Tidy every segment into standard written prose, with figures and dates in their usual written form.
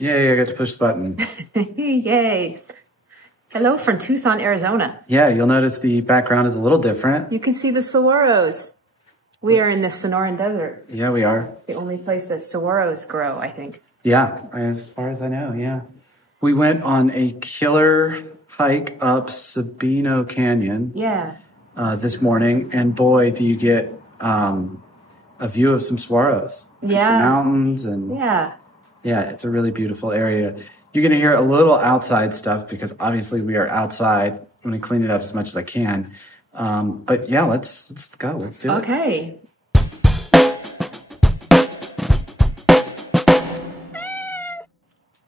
Yay, I got to push the button. Yay. Hello from Tucson, Arizona. Yeah, you'll notice the background is a little different. You can see the saguaros. We are in the Sonoran Desert. Yeah, we are. The only place that saguaros grow, I think. Yeah, as far as I know, yeah. We went on a killer hike up Sabino Canyon. Yeah. This morning, and boy, do you get a view of some saguaros. Yeah. Some mountains and yeah, it's a really beautiful area. You're gonna hear a little outside stuff because obviously we are outside. I'm gonna clean it up as much as I can. But yeah, let's go. Let's do it. Okay.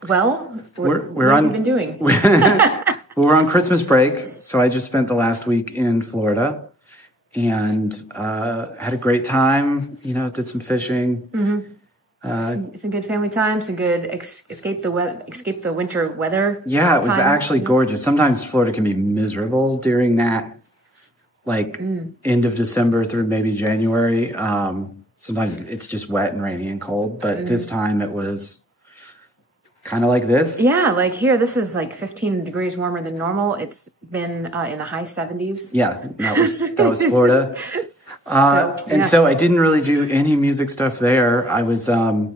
Well, what have you been doing? We're on Christmas break, so I just spent the last week in Florida and had a great time. You know, did some fishing. Some good family time. Some good escape the winter weather. Yeah, it was actually gorgeous. Sometimes Florida can be miserable during that, like end of December through maybe January. Sometimes it's just wet and rainy and cold, but this time it was kind of like this. Yeah, like here, this is like 15 degrees warmer than normal. It's been in the high 70s. Yeah, that was Florida. So I didn't really do any music stuff there. I was, boy,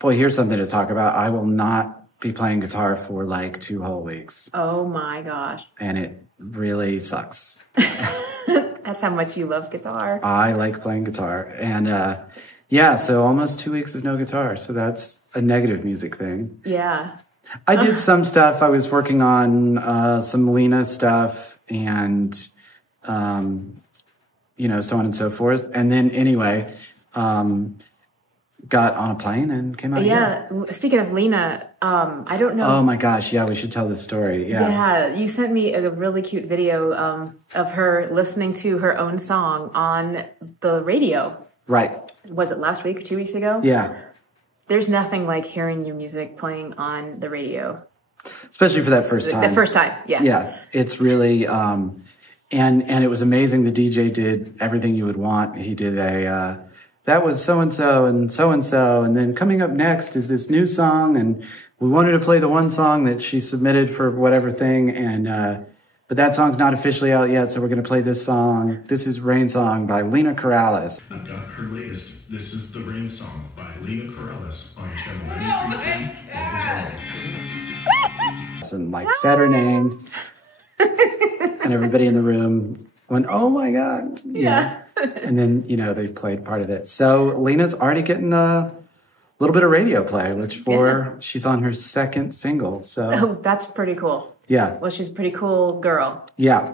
here's something to talk about. I will not be playing guitar for like 2 whole weeks. Oh my gosh. And it really sucks. That's how much you love guitar. I like playing guitar. And yeah, so almost 2 weeks of no guitar. So that's a negative music thing. Yeah. I did some stuff. I was working on some Lena stuff and, you know, so on and so forth. And then anyway, got on a plane and came out here. Yeah. Speaking of Lena, I don't know. Oh my gosh. Yeah, we should tell this story. Yeah. Yeah. You sent me a really cute video of her listening to her own song on the radio. Right. Was it last week or 2 weeks ago? Yeah. There's nothing like hearing your music playing on the radio. Especially for that first time. The first time, yeah. Yeah. It's really, and it was amazing. The DJ did everything you would want. He did that was so-and-so and so-and-so. And then coming up next is this new song. And we wanted to play the one song that she submitted for whatever thing. And, but that song's not officially out yet. So we're going to play this song. This is Rain Song by Lena Corrales. I've got her latest. This is the Rain Song by Lena Corrales on channel 93.3. And like said her name. And everybody in the room went, oh my God. Yeah. And then, you know, they played part of it. So Lena's already getting a little bit of radio play, which she's on her second single. So oh, that's pretty cool. Yeah. Well, she's a pretty cool girl. Yeah.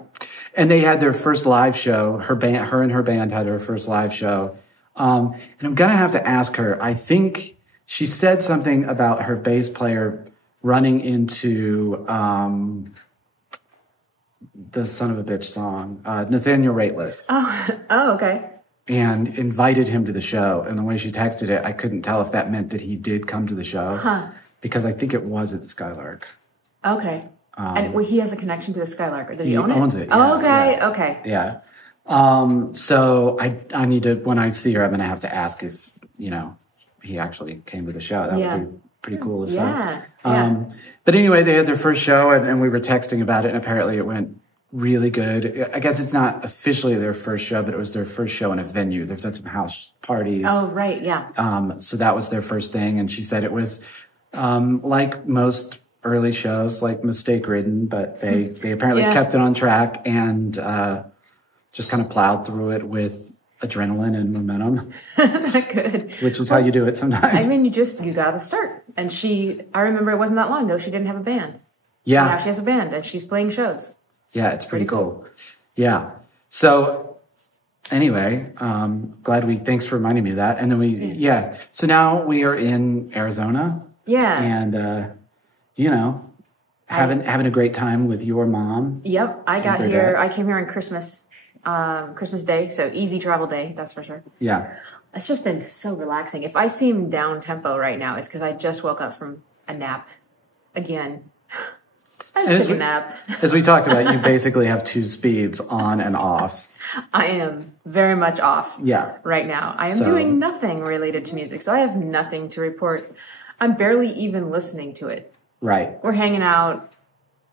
And they had their first live show. Her and her band had her first live show. And I'm going to have to ask her. I think she said something about her bass player running into the son of a bitch song, Nathaniel Rateliff. Oh, okay. And invited him to the show. And the way she texted it, I couldn't tell if that meant that he did come to the show. Because I think it was at the Skylark. Okay. And he has a connection to the Skylark. Does he own it? He owns it. Yeah, oh, okay. Yeah. Okay. Yeah. So I need to, when I see her, I'm going to have to ask if, you know, he actually came to the show. That would be pretty cool if so. Yeah. But anyway, they had their first show and we were texting about it and apparently it went really good. I guess it's not officially their first show, but it was their first show in a venue. They've done some house parties. Oh, right. Yeah. So that was their first thing. And she said it was, like most early shows, like mistake ridden, but they apparently kept it on track and, just kind of plowed through it with adrenaline and momentum. Good. Which is how you do it sometimes. I mean, you got to start. And I remember it wasn't that long ago, she didn't have a band. Yeah. Now she has a band and she's playing shows. Yeah, it's pretty cool. Yeah. So anyway, thanks for reminding me of that. And then so now we are in Arizona. Yeah. And, you know, having a great time with your mom. Yep. I came here on Christmas Day. So easy travel day. That's for sure. Yeah. It's just been so relaxing. If I seem down tempo right now, it's because I just woke up from a nap again. I just took a nap. As we talked about, you basically have 2 speeds, on and off. I am very much off right now. I am doing nothing related to music, so I have nothing to report. I'm barely even listening to it. Right. We're hanging out,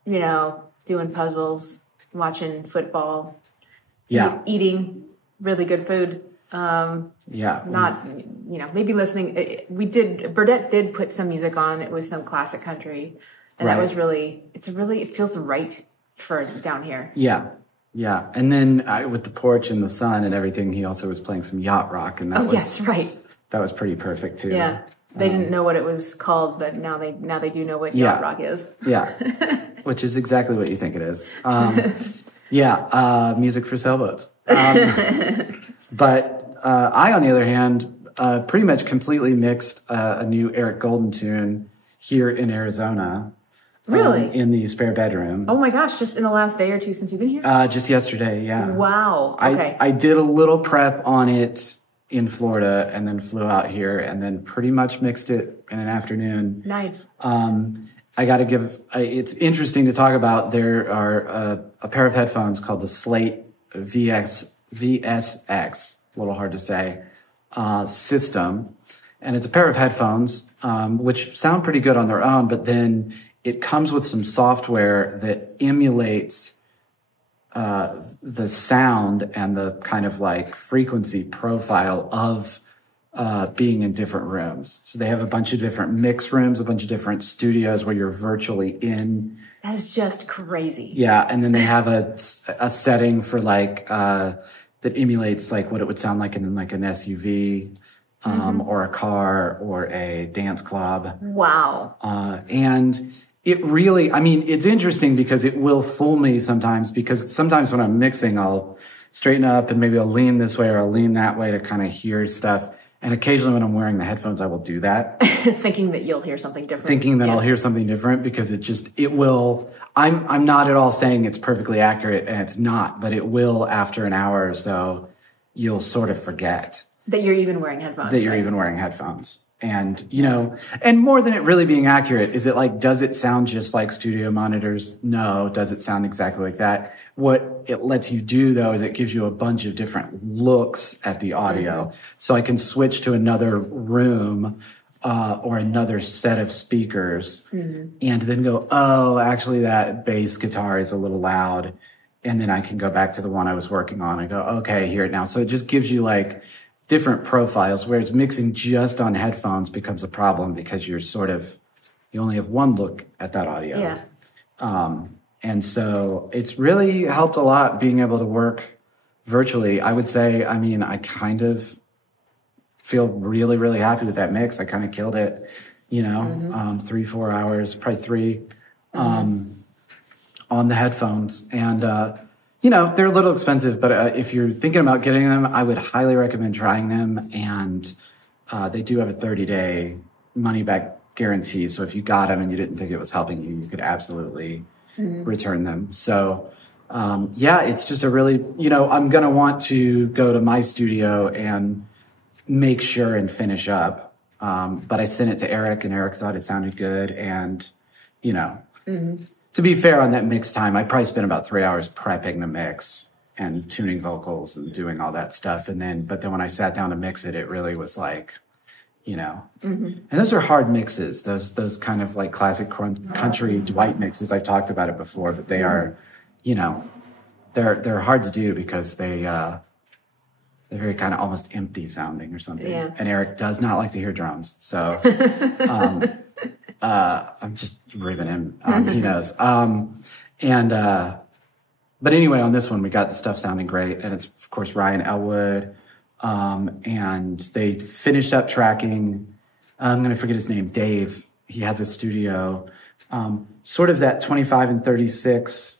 you know, doing puzzles, watching football, eating really good food. Not, you know, maybe listening. Burdette did put some music on. It was some classic country. And that was really, it feels right for down here. Yeah. Yeah. And then with the porch and the sun and everything, he also was playing some yacht rock. And that that was pretty perfect too. Yeah. They didn't know what it was called, but now they do know what yacht rock is. Yeah. Which is exactly what you think it is. Music for sailboats. But I, on the other hand, pretty much completely mixed a new Eric Golden tune here in Arizona. Really? In the spare bedroom. Oh my gosh, just in the last day or two since you've been here? Just yesterday, yeah. Wow, okay. I did a little prep on it in Florida and then flew out here and then pretty much mixed it in an afternoon. Nice. I got to it's interesting to talk about. There are a pair of headphones called the Slate VSX, a little hard to say, system. And it's a pair of headphones, which sound pretty good on their own, but then it comes with some software that emulates the sound and the kind of like frequency profile of being in different rooms. So they have a bunch of different mix rooms, a bunch of different studios where you're virtually in. That is just crazy. Yeah, and then they have a setting for like that emulates like what it would sound like in like an SUV or a car or a dance club. Wow. And it really, I mean, it's interesting because it will fool me sometimes, because sometimes when I'm mixing, I'll straighten up and maybe I'll lean this way or I'll lean that way to kind of hear stuff. And occasionally when I'm wearing the headphones, I will do that. Thinking that you'll hear something different. Thinking that I'll hear something different, because it will, I'm not at all saying it's perfectly accurate, and it's not, but it will, after an hour or so, you'll sort of forget. That you're even wearing headphones. That you're even wearing headphones. And, you know, and more than it really being accurate, is it like, does it sound just like studio monitors? No. Does it sound exactly like that? What it lets you do, though, is it gives you a bunch of different looks at the audio. So I can switch to another room or another set of speakers and then go, oh, actually that bass guitar is a little loud. And then I can go back to the one I was working on and go, okay, hear it now. So it just gives you like different profiles, whereas mixing just on headphones becomes a problem because you only have one look at that audio. Yeah. And so it's really helped a lot being able to work virtually. I would say, I mean, I kind of feel really, really happy with that mix. I kind of killed it, you know, 3-4 hours, probably 3, on the headphones. And, you know, they're a little expensive, but if you're thinking about getting them, I would highly recommend trying them. And they do have a 30-day money-back guarantee. So if you got them and you didn't think it was helping you, you could absolutely return them. So, it's just a really, you know, I'm going to want to go to my studio and make sure and finish up. But I sent it to Eric, and Eric thought it sounded good. And, you know, to be fair, on that mix time, I probably spent about 3 hours prepping the mix and tuning vocals and doing all that stuff. But then when I sat down to mix it, it really was like, you know, and those are hard mixes. Those kind of like classic country Dwight mixes. I've talked about it before, but they are, you know, they're hard to do because they're very kind of almost empty sounding or something. Yeah. And Eric does not like to hear drums. So, I'm just ribbing him. He knows. But anyway, on this one, we got the stuff sounding great. And it's, of course, Ryan Elwood. And they finished up tracking, I'm going to forget his name, Dave. He has a studio, sort of that 25 and 36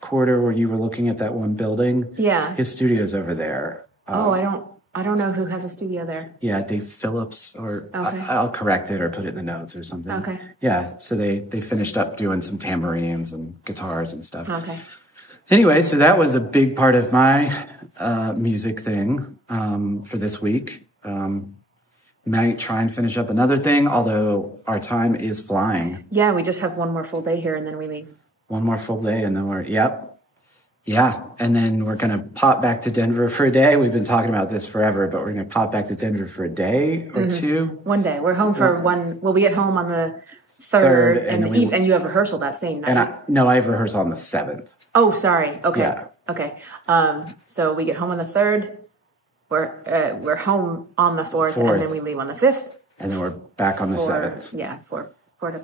quarter where you were looking at that one building. Yeah. His studio's over there. I don't know who has a studio there. Yeah, Dave Phillips, or okay. I'll correct it or put it in the notes or something. Okay. Yeah, so they finished up doing some tambourines and guitars and stuff. Okay. Anyway, so that was a big part of my music thing for this week. Might try and finish up another thing, although our time is flying. Yeah, we just have one more full day here and then we leave. One more full day and then yep. Yeah, and then we're going to pop back to Denver for a day. We've been talking about this forever, but we're going to pop back to Denver for a day or two. One day. We're home for one. Well, we get home on the 3rd, and you have rehearsal that same night. I have rehearsal on the 7th. Oh, sorry. Okay. Yeah. Okay. So we get home on the 3rd. We're home on the 4th, and then we leave on the 5th. And then we're back on the 7th. Yeah, for Puerto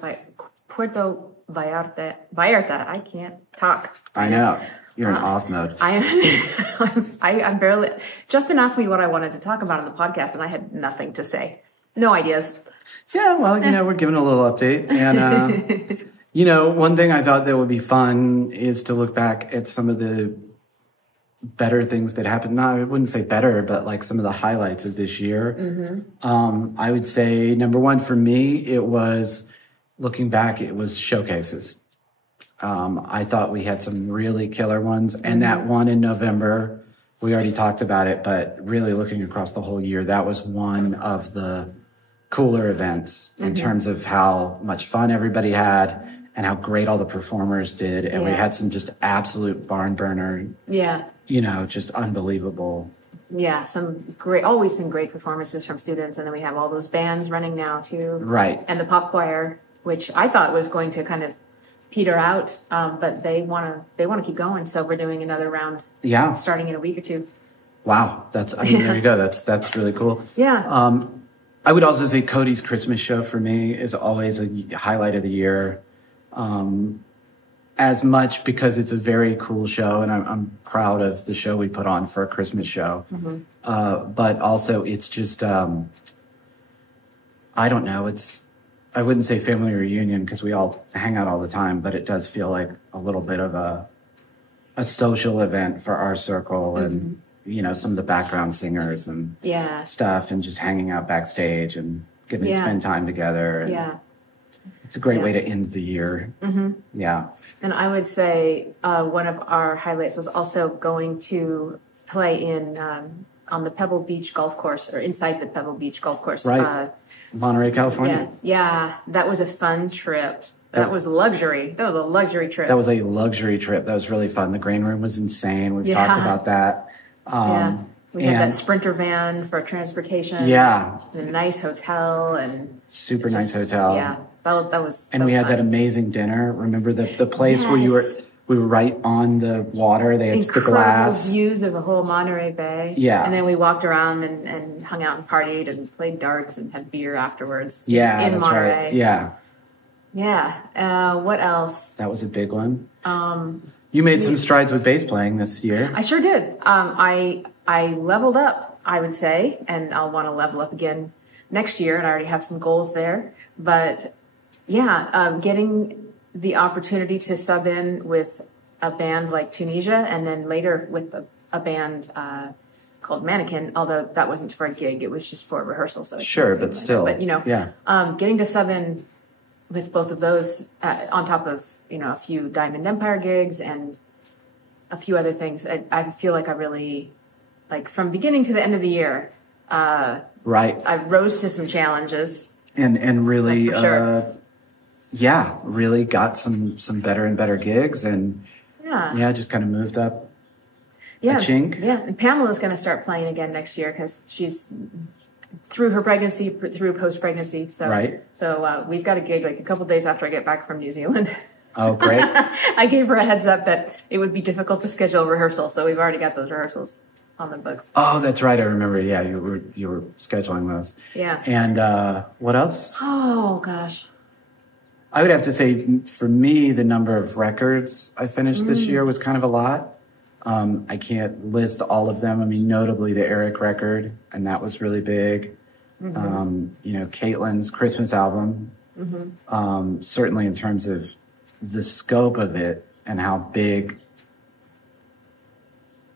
Vallarta. I can't talk. I know. You're in off mode. I'm barely. Justin asked me what I wanted to talk about on the podcast, and I had nothing to say. No ideas. Yeah, well, we're giving a little update. And, one thing I thought that would be fun is to look back at some of the better things that happened. No, I wouldn't say better, but like some of the highlights of this year. I would say number one for me, it was looking back, it was showcases. I thought we had some really killer ones. And that one in November, we already talked about it, but really looking across the whole year, that was one of the cooler events in terms of how much fun everybody had and how great all the performers did. And we had some just absolute barn burner, just unbelievable. Yeah, always some great performances from students. And then we have all those bands running now too. Right. And the pop choir, which I thought was going to kind of peter out, but they want to keep going. So we're doing another round. Yeah. Starting in a week or two. Wow. There you go. That's really cool. Yeah. I would also say Cody's Christmas show for me is always a highlight of the year. As much because it's a very cool show and I'm proud of the show we put on for a Christmas show. But also it's just, I don't know. I wouldn't say family reunion because we all hang out all the time, but it does feel like a little bit of a social event for our circle and, some of the background singers and stuff and just hanging out backstage and getting to spend time together. And it's a great way to end the year. Yeah. And I would say one of our highlights was also going to play in on the Pebble Beach golf course or inside the Pebble Beach golf course. Right. Monterey, California. Yeah. That was a fun trip. That was luxury. That was a luxury trip. That was a luxury trip. That was really fun. The green room was insane. We've talked about that. We had that Sprinter van for transportation. Yeah. And a nice hotel and super nice hotel. Yeah. That was and we had that amazing dinner. Remember the place where we were right on the water. They had incredible the glass views of the whole Monterey Bay. Yeah. And then we walked around and hung out and partied and played darts and had beer afterwards. Yeah, in that's Monterey. right. Yeah. Yeah. What else? That was a big one. You made some strides with bass playing this year. I sure did. I leveled up, I would say, and I'll want to level up again next year, and I already have some goals there. But getting the opportunity to sub in with a band like Tunisia, and then later with a band called Mannequin, although that wasn't for a gig, it was just for a rehearsal. So sure, but still, getting to sub in with both of those on top of a few Diamond Empire gigs and a few other things, I feel like I really from beginning to the end of the year. Right. I rose to some challenges and really, sure. Really got some better and better gigs and just kind of moved up a chink. Yeah, and Pamela's going to start playing again next year because she's through her pregnancy, through post-pregnancy. So, So we've got a gig a couple days after I get back from New Zealand. Oh, great. I gave her a heads up that it would be difficult to schedule rehearsal, so we've already got those rehearsals on the books. Oh, that's right. I remember. Yeah, you were scheduling those. Yeah. And what else? Oh, gosh. I would have to say, for me, the number of records I finished this year was kind of a lot. I can't list all of them. I mean, notably the Eric record, and that was really big. Caitlin's Christmas album, certainly in terms of the scope of it and how big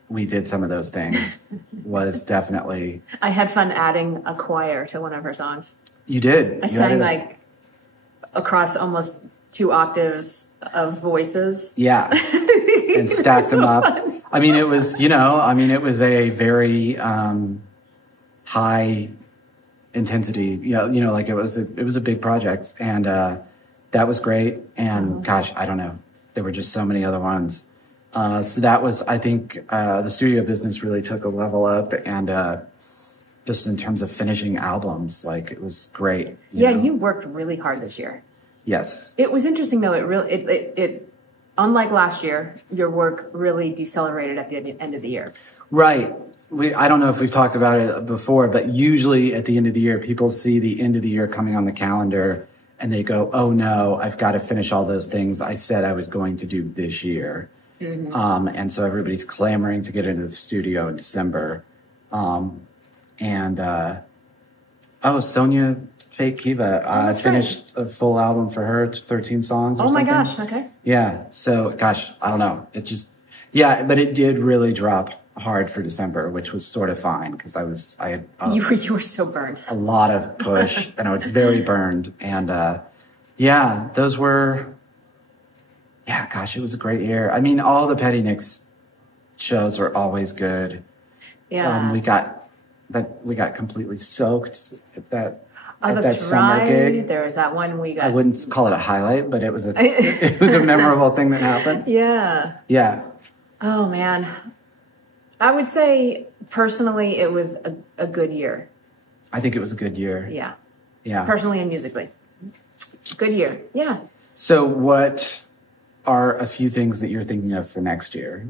we did some of those things was definitely... I had fun adding a choir to one of her songs. You did. I sang across almost 2 octaves of voices. Yeah. And stacked them up. Fun. I mean, it was, it was a very high intensity, it was a big project, and that was great. And gosh, I don't know, there were just so many other ones. So that was, I think, the studio business really took a level up, and just in terms of finishing albums, like it was great. You worked really hard this year. Yes. It was interesting though. It unlike last year, your work really decelerated at the end of the year. Right. I don't know if we've talked about it before, but usually at the end of the year, people see the end of the year coming on the calendar and they go, oh no, I've got to finish all those things I said I was going to do this year. Mm-hmm. And so everybody's clamoring to get into the studio in December. Sonia Fake Kiva finished a full album for her, 13 songs or something. Oh my gosh, okay. Yeah, so gosh, I don't know. It just, but it did really drop hard for December, which was sort of fine because I had you were so burned. A lot of push, and I was very burned. And those were, gosh, it was a great year. I mean, all the Petty Nicks shows are always good. Yeah. We got completely soaked at that. Oh, that's summer gig. There was that one we got. I wouldn't call it a highlight, but it was a memorable thing that happened. Yeah. Yeah. Oh man, I would say personally it was a good year. I think it was a good year. Yeah. Yeah. Personally and musically, good year. Yeah. So, what are a few things that you're thinking of for next year?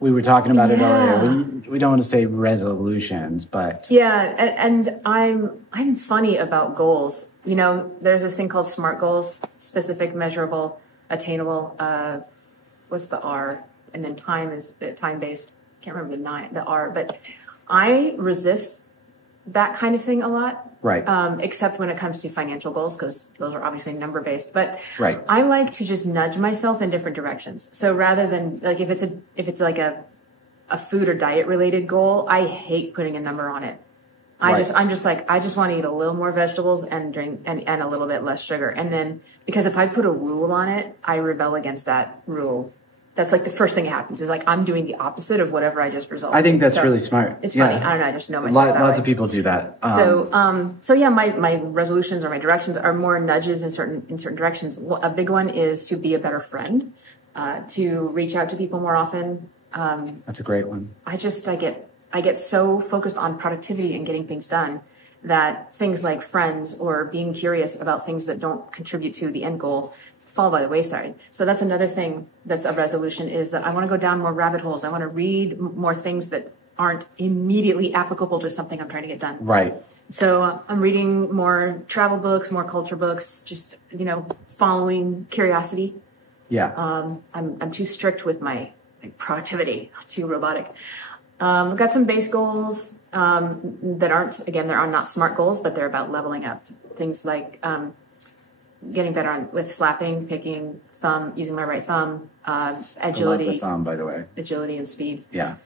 We were talking about it earlier. We don't want to say resolutions, but and I'm funny about goals. You know, there's this thing called SMART goals: specific, measurable, attainable. What's the R? And then time is time based. Can't remember the R, but I resist that kind of thing a lot. Right. Except when it comes to financial goals, because those are obviously number based. But right. I like to just nudge myself in different directions. So rather than like if it's like a food or diet related goal, I hate putting a number on it. I just want to eat a little more vegetables and drink and a little bit less sugar. And then because if I put a rule on it, I rebel against that rule. That's like the first thing that happens is like I'm doing the opposite of whatever I just resolved. I think that's really smart. It's funny. I don't know. I just know myself. Lots of people do that. My resolutions or my directions are more nudges in certain directions. A big one is to be a better friend, to reach out to people more often. That's a great one. I get so focused on productivity and getting things done that things like friends or being curious about things that don't contribute to the end goal fall by the wayside. So that's another thing that's a resolution is that I want to go down more rabbit holes. I want to read more things that aren't immediately applicable to something I'm trying to get done. Right. So I'm reading more travel books, more culture books, just, following curiosity. Yeah. I'm too strict with my productivity, too robotic. I've got some base goals that are not SMART goals, but they're about leveling up. Things like getting better with slapping, picking, using my right thumb, agility. I love the thumb, by the way. Agility and speed. Yeah.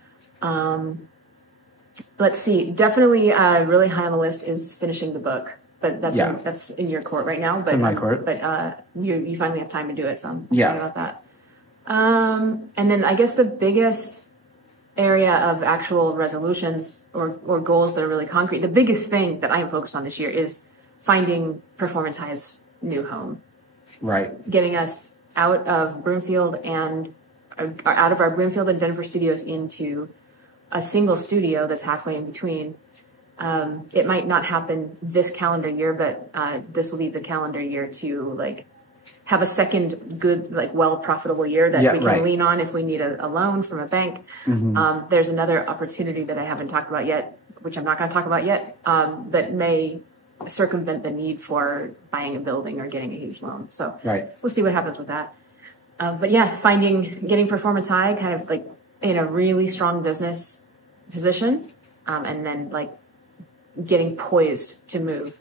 Let's see. Definitely really high on the list is finishing the book. But that's in your court right now. But, it's in my court. But you finally have time to do it, so I'm excited about that. And then I guess the biggest area of actual resolutions or goals that are really concrete, the biggest thing that I am focused on this year is finding Performance High's new home. Right. Getting us out of Broomfield and Denver studios into a single studio that's halfway in between. It might not happen this calendar year, but this will be the calendar year to have a second good, profitable year that we can lean on if we need a loan from a bank. Mm-hmm. There's another opportunity that I haven't talked about yet, which I'm not going to talk about yet, that may circumvent the need for buying a building or getting a huge loan. So we'll see what happens with that. Getting Performance High kind of in a really strong business position, and then getting poised to move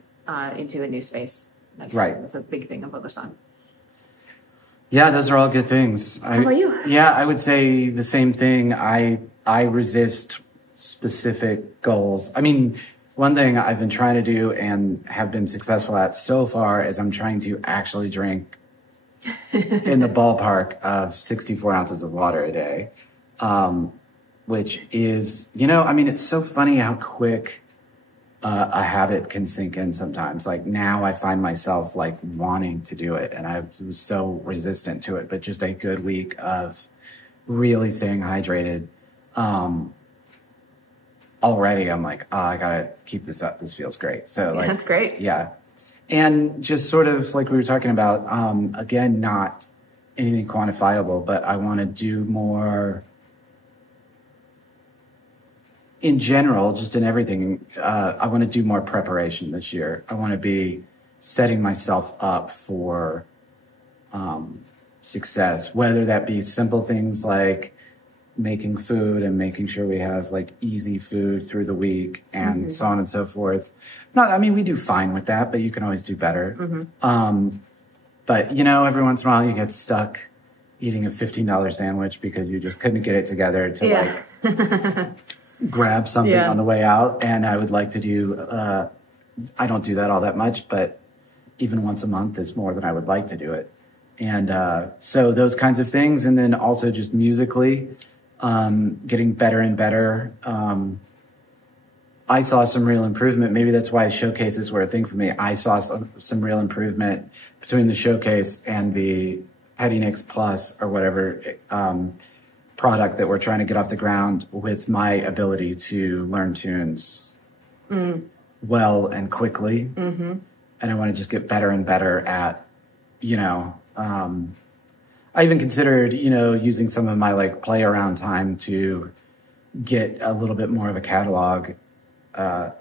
into a new space. That's a big thing I'm focused on. Yeah, those are all good things. How about you? Yeah, I would say the same thing. I resist specific goals. I mean, one thing I've been trying to do and have been successful at so far is I'm trying to actually drink in the ballpark of 64 ounces of water a day, which is, it's so funny how quick a habit can sink in sometimes. Now I find myself wanting to do it, and I was so resistant to it, but just a good week of really staying hydrated. Already I'm like, oh, I gotta keep this up. This feels great. So like, that's great. Yeah. And just sort of like we were talking about, again, not anything quantifiable, but I want to do more in general, just in everything. I want to do more preparation this year. I want to be setting myself up for success, whether that be simple things like making food and making sure we have like easy food through the week and so on and so forth. I mean, we do fine with that, but you can always do better. But you know, every once in a while you get stuck eating a $15 sandwich because you just couldn't get it together to like grab something on the way out. And I would like to do, I don't do that all that much, but even once a month is more than I would like to do it. And so those kinds of things. And then also just musically, getting better and better. I saw some real improvement. Maybe that's why showcases were a thing for me. I saw some real improvement between the showcase and the Petty Nicks Plus or whatever product that we're trying to get off the ground with my ability to learn tunes well and quickly. And I want to just get better and better at, you know, I even considered, you know, using some of my like play around time to get a little bit more of a catalog under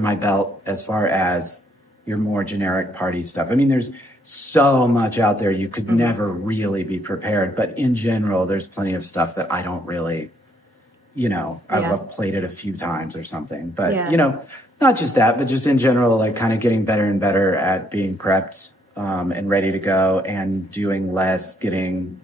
my belt as far as your more generic party stuff. I mean, there's so much out there you could never really be prepared, but in general, there's plenty of stuff that I don't really, you know, I've played it a few times or something, but you know, not just that, but just in general, like kind of getting better and better at being prepped and ready to go and doing less, getting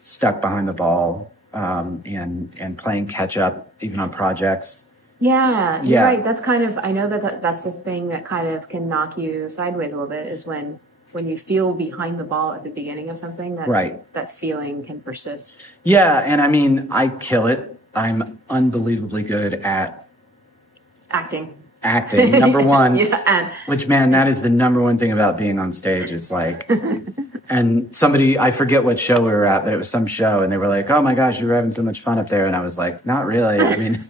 stuck behind the ball and playing catch up even on projects. Yeah, you're right. That's kind of, I know that's the thing that kind of can knock you sideways a little bit is when you feel behind the ball at the beginning of something, that feeling can persist. Yeah, and I mean, I kill it. I'm unbelievably good at acting, number one. Which, man, that is the number one thing about being on stage. It's like, and somebody, I forget what show we were at, but it was some show, and they were like, oh my gosh, you were having so much fun up there. And I was like, not really. I mean,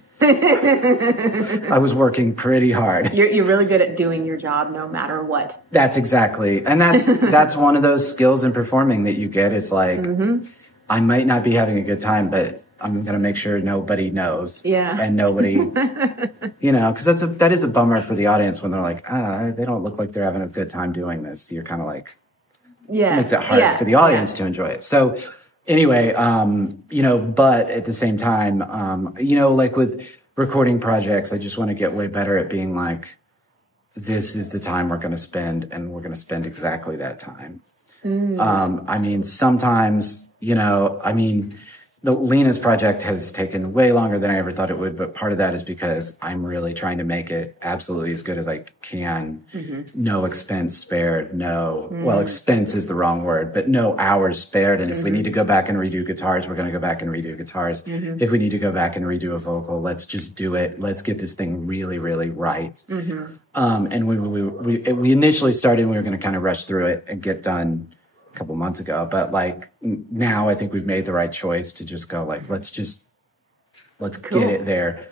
I was working pretty hard. You're really good at doing your job no matter what. That's exactly. And that's one of those skills in performing that you get. It's like, I might not be having a good time, but I'm going to make sure nobody knows. And nobody, you know, because that is a bummer for the audience when they're like, they don't look like they're having a good time doing this. You're kind of like, it makes it hard for the audience to enjoy it. So anyway, you know, but at the same time, you know, like with recording projects, I just want to get way better at being like, this is the time we're going to spend, and we're going to spend exactly that time. I mean, sometimes, you know, I mean, the Lena's project has taken way longer than I ever thought it would, but part of that is because I'm really trying to make it absolutely as good as I can. No expense spared, well, expense is the wrong word, but no hours spared. And if we need to go back and redo guitars, we're going to go back and redo guitars. If we need to go back and redo a vocal, let's just do it. Let's get this thing really, really right. And we initially started, we were going to kind of rush through it and get done couple months ago, but like now I think we've made the right choice to just go like, let's get it there.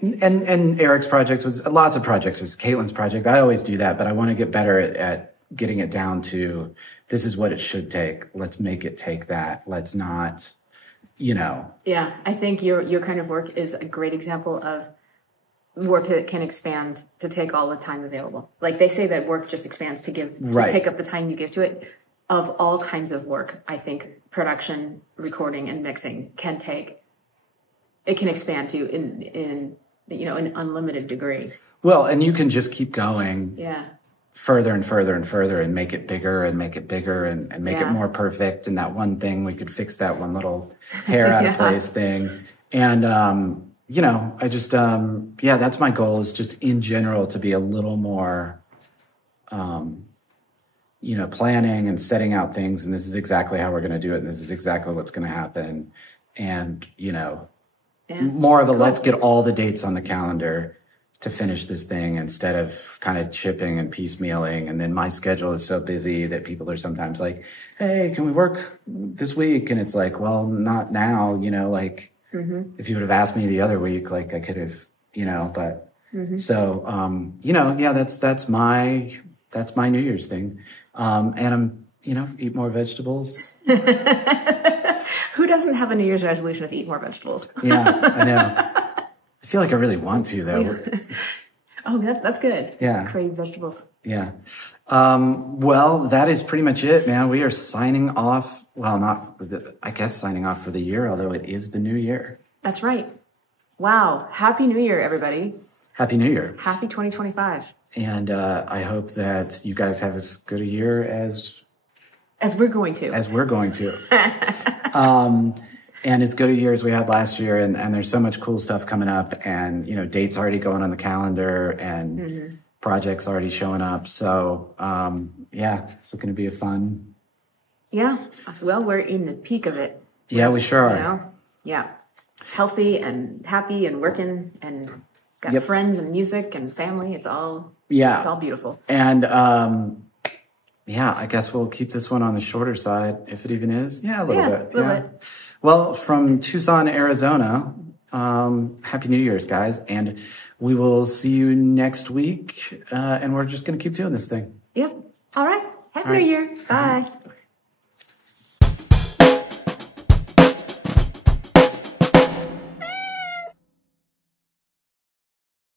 And Eric's project was lots of projects. It was Caitlin's project. I always do that, but I want to get better at getting it down to this is what it should take. Let's make it take that. Let's not, you know. Yeah, I think your kind of work is a great example of work that can expand to take all the time available. Like they say that work just expands to take up the time you give to it. Of all kinds of work, I think production, recording, and mixing can expand to in you know, an unlimited degree. Well, and you can just keep going further and further and further and make it bigger and make it bigger and make it more perfect. And that one thing, we could fix that one little hair out of place thing. And, you know, I just, that's my goal, is just in general to be a little more, you know, planning and setting out things, and this is exactly how we're going to do it, and this is exactly what's going to happen, and, you know, more of a let's get all the dates on the calendar to finish this thing instead of kind of chipping and piecemealing. And then my schedule is so busy that people are sometimes like, hey, can we work this week? And it's like, well, not now, you know, like if you would have asked me the other week, like I could have, you know, but so, you know, yeah, that's my New Year's thing. And I'm, you know, eat more vegetables. Who doesn't have a New Year's resolution of eat more vegetables? Yeah, I know. I feel like I really want to, though. Oh, that's good. Yeah. Crave vegetables. Yeah. Well, that is pretty much it, man. We are signing off. Well, I guess signing off for the year, although it is the new year. That's right. Wow. Happy New Year, everybody. Happy New Year. Happy 2025. And I hope that you guys have as good a year as we're going to. As we're going to. And as good a year as we had last year. And there's so much cool stuff coming up. And, you know, dates already going on the calendar and projects already showing up. So, yeah, it's going to be a fun. Yeah. Well, we're in the peak of it. Yeah, we sure are. You know? Yeah. Healthy and happy and working and got friends and music and family. It's all beautiful. And, yeah, I guess we'll keep this one on the shorter side, if it even is. Yeah, a little bit. A little bit. Well, from Tucson, Arizona, Happy New Year's, guys. And we will see you next week. And we're just going to keep doing this thing. Yep. All right. Happy New Year. Bye.